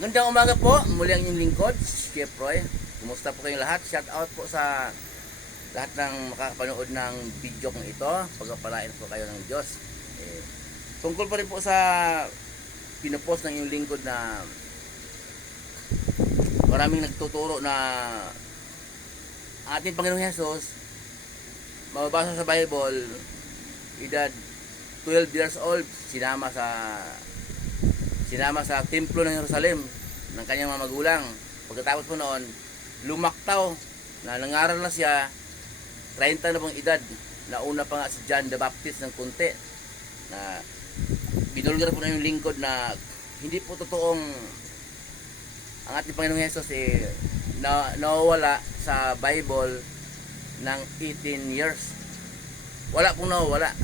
Magandang umaga po, muli ang inyong lingkod, si Chef Roy. Kumusta po kayong lahat? Shout out po sa lahat ng makakapanood ng video kong ito. Pagpapalain po kayo ng Diyos. Tungkol pa rin po sa pinopost ng inyong lingkod na maraming nagtuturo na ating Panginoong Hesus, mababasa sa Bible, edad 12 years old, sinama sa templo ng Jerusalem ng kanyang mga magulang. Pagkatapos po noon, lumaktaw na nangaral na siya, 30 na pong edad. Nauna pa nga si John the Baptist ng kunti, na binulgar po na yung lingkod na hindi po totoong ang ating Panginoong Hesus nawawala sa Bible ng 18 years. Wala pong nawawala.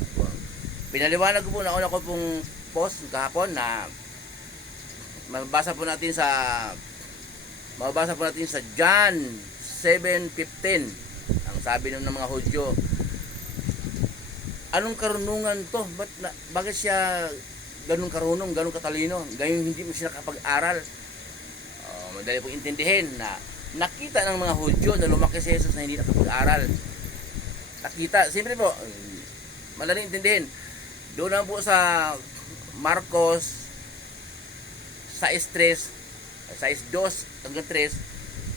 Pinaliwanag ko po na una ko pong post kahapon na mababasa po natin sa John 7:15. Ang sabi ng mga Hudyo, anong karunungan to? Bakit siya ganun karunong, ganun katalino? Gayon hindi mo siya nakapag-aral. Madali pong intindihin na nakita ng mga Hudyo na lumaki si Jesus na hindi nakapag-aral. Nakita, siyempre po, madali intindihin. Doon lang po sa Marcos 6:2 hanggang 3,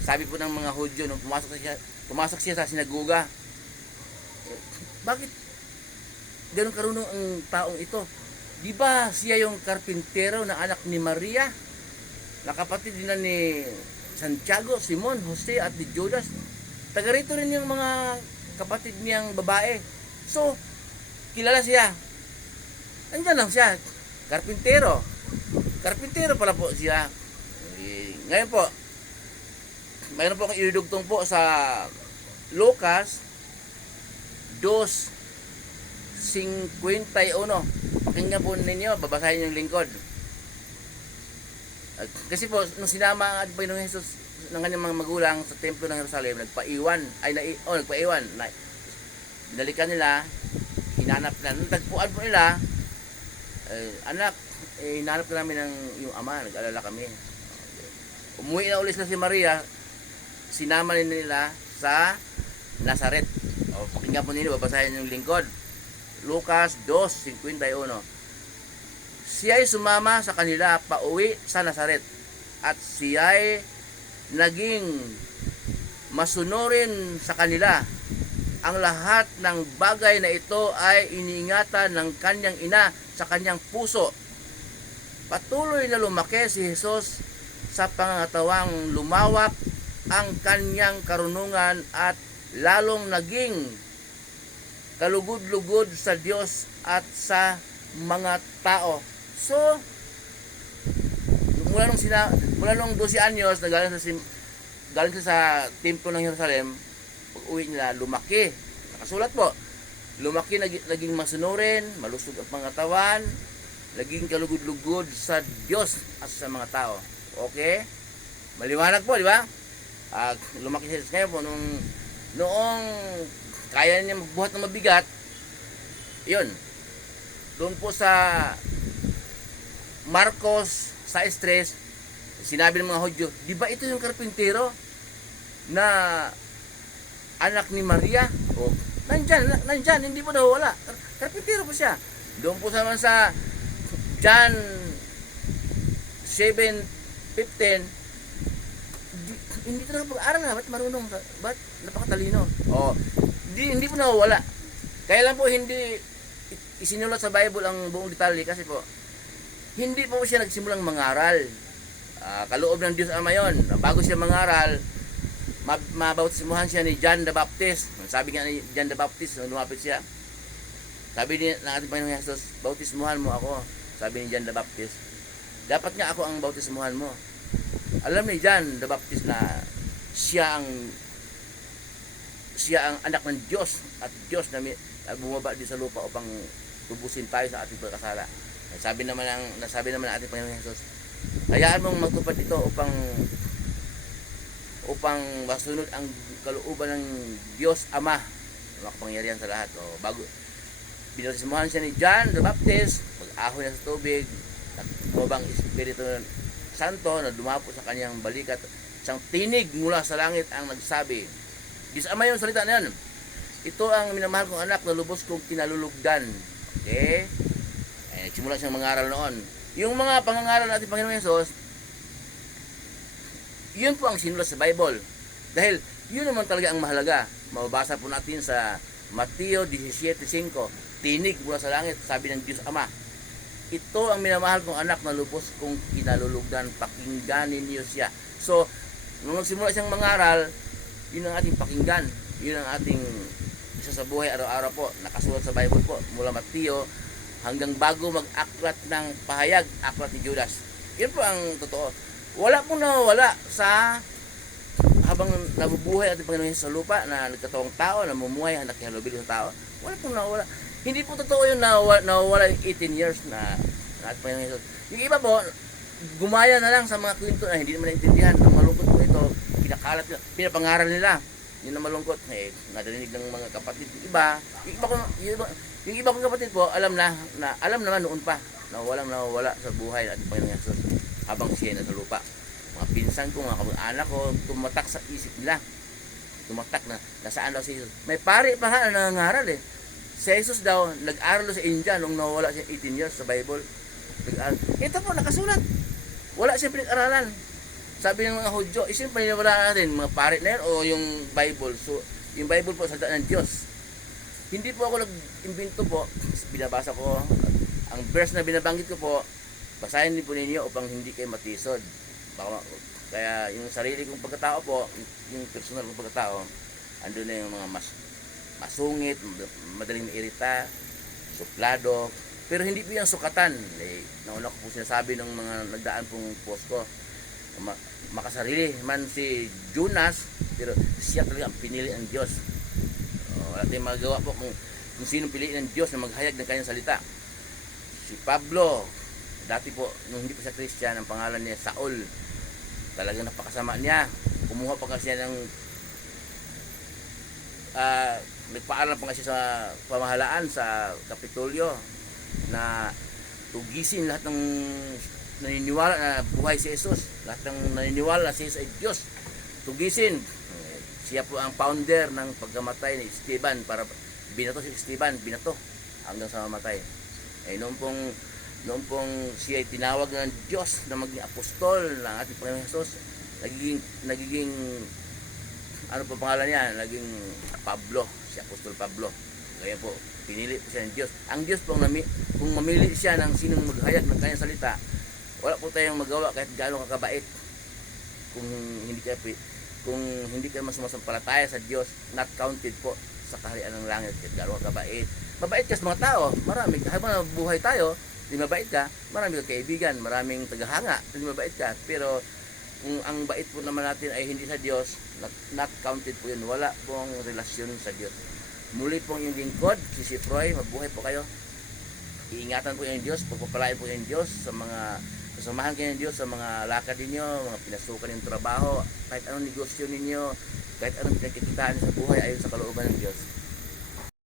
sabi po ng mga Hudyo nung pumasok siya sa sinagoga, bakit ganun karunong ang taong ito? Di ba siya yung karpintero na anak ni Maria, na kapatid din ni Santiago, Simon, Jose at ni Judas? Taga rito rin yung mga kapatid niyang babae. So kilala siya. Andyan lang siya, karpintero pala po siya. Ngayon po, mayroon po akong idudugtong po sa Lucas 2:51. Pakinggan po ninyo, babasahin yung lingkod. Kasi po, nung sinama ang Panginoong Hesus ng kanyang mga magulang sa templo ng Jerusalem, nagpaiwan. Binalikan nila, hinanap na. Nung tagpuan po nila, anak, hinanap na namin ng yung ama, nag-alala kami. Umuwi na ulit na si Maria, sinama nila sa Nazaret. Pakinggan po ninyo, babasahin yung lingkod. Lucas 2:51. Siya'y sumama sa kanila pauwi sa Nazaret, at siya'y naging masunurin sa kanila. Ang lahat ng bagay na ito ay iniingatan ng kanyang ina sa kanyang puso. Patuloy na lumaki si Jesus sa pangangatawang lumawak ang kanyang karunungan at lalong naging kalugod-lugod sa Diyos at sa mga tao. So, mula nung 12 anyos na galing siya sa templo ng Jerusalem, pag uwi nila, lumaki. Nakasulat po, lumaki, naging masunurin, malusog ang pangatawan, naging kalugod-lugod sa Diyos at sa mga tao. Okay? Maliwanag po, di ba? Lumaki siya ngayon po, noong kaya niya magbuhat ng mabigat, yun. Doon po sa Marcos 6:3, sinabi ng mga Hudyo, di ba ito yung karpintero na anak ni Maria? Nandyan, hindi po nawawala. Karpintero po siya. Doon po naman sa John 7:15, hindi ito nakapag-aral na, ba't marunong, ba't napakatalino? Hindi po nawawala. Kaya lang po hindi isinulat sa Bible ang buong detalye, kasi po hindi po siya nagsimulang mangaral. Kaloob ng Diyos Ama yun. Bago siya mangaral, mabautismuhan siya ni John the Baptist. Sabi nga ni John the Baptist, nung lumapit siya, sabi ng ating Panginoong Hesus, bautismuhan mo ako. Sabi ni John the Baptist, dapat nga ako ang bautismuhan mo. Alam ni John the Baptist na siya ang anak ng Diyos, at Diyos na bumaba din sa lupa upang tubusin tayo sa ating pagkasala. Nasabi naman ng ating Panginoong Hesus, hayaan mong magtupad ito upang masunod ang kalooban ng Diyos Ama, makapangyarihan sa lahat. Bago binautismuhan siya ni John the Baptist, mag-ahoy na sa tubig, at bumabang espiritu Santo na dumapo sa kanyang balikat. Isang tinig mula sa langit ang nagsabi, Diyos Ama yung salita na yan. Ito ang minamahal kong anak na lubos kong kinalulugdan. Okay? Nagsimula siyang mangaral noon. Yung mga pangangaral natin Panginoon Hesus, yun po ang sinulat sa Bible. Dahil yun naman talaga ang mahalaga. Mababasa po natin sa Mateo 17:5. Tinig mula sa langit, sabi ng Diyos Ama, ito ang minamahal kong anak na lubos kong kinalulugdan, pakinggan ninyo siya. So, nung nagsimula siyang mangaral, yun ang ating pakinggan. Yun ang ating isa sa buhay araw-araw po. Nakasulat sa Bible po, mula Mateo hanggang bago mag-aklat ng pahayag, aklat ni Judas. Yun po ang totoo. Wala pong nawawala sa habang nabubuhay ating Panginoon sa lupa na nagkatawang tao, namumuhay, nakihalubilo sa tao. Wala pong nawawala. Hindi po totoo yung nawawala yung 18 years na ating Panginoon Jesus. Yung iba po, gumaya na lang sa mga kwento na hindi naman naintindihan. Ang malungkot po ito, kinakalat nila, pinapangaral nila. Yun ang malungkot. Narinig ng mga kapatid. Yung iba kong kapatid po, alam naman noon pa na walang nawawala sa buhay ng ating Panginoon Jesus habang siya na sa lupa. Mga pinsan ko, mga kamag-anak ko, tumatak sa isip nila. Tumatak na nasaan daw si Jesus. May pari pa nga na nangangaral eh. Si Jesus daw, nag-aral sa India nung nawala siya 18 years sa Bible. Ito po, nakasulat. Wala siyang pinag-aralan. Sabi ng mga Hudyo, isin paniniwala natin, mga pari na yan o yung Bible. So, yung Bible po, salita ng Diyos. Hindi po ako nag-imbento po. Binabasa ko. Ang verse na binabanggit ko po, basahin din po ninyo upang hindi kayo matisod. Kaya yung sarili kong pagkatao po, yung personal kong pagkatao, andun na yung mga masungit, madaling mairita, suplado, pero hindi po yung sukatan. Nauna ko po sinasabi ng mga nagdaan pong post ko, makasarili man si Jonas, pero siya talaga ang pinili ng Diyos. Wala tayong magagawa po kung sino piliin ng Diyos na maghayag ng kanyang salita. Si Pablo, dati po, nung hindi pa siya Christian, ang pangalan niya Saul. Talagang napakasama niya. Kumuha pa kasi siya ng nagpaalam pa nga siya sa pamahalaan sa Kapitolyo na tugisin lahat ng naniniwala na buhay si Jesus, lahat ng naniniwala na si Jesus ay Diyos, tugisin. Siya po ang founder ng pagkamatay ni Esteban, para binato si Esteban, binato hanggang sa mamatay. Noong pong siya ay tinawag ng Diyos na maging apostol ng ating Panginoon Jesus, nagiging ano po pangalan niya, naging Pablo, si Apostol Pablo. Kaya po, pinili po siya ng Diyos. Ang Diyos po, kung mamili siya ng sinong maghayag ng kanyang salita, wala po tayong magawa kahit gaano kakabait. Kung hindi ka mas sumasampalataya sa Diyos, not counted po sa kaharian ng langit kahit gaano kakabait. Mabait ka sa mga tao, marami. Habang buhay tayo, di mabait ka, marami kang kaibigan, maraming tagahanga, di mabait ka. Pero kung ang bait po naman natin ay hindi sa Diyos, not counted po yun. Wala pong relasyon sa Diyos. Muli pong yung lingkod, si Sifroy, mabuhay po kayo. Iingatan po yung Diyos, pagpapalain po yung Diyos sa mga kasamahan kayo ng Diyos sa mga lakad ninyo, mga pinasukan yung trabaho, kahit anong negosyo ninyo, kahit anong pinagkikitaan sa buhay ayon sa kalooban ng Diyos.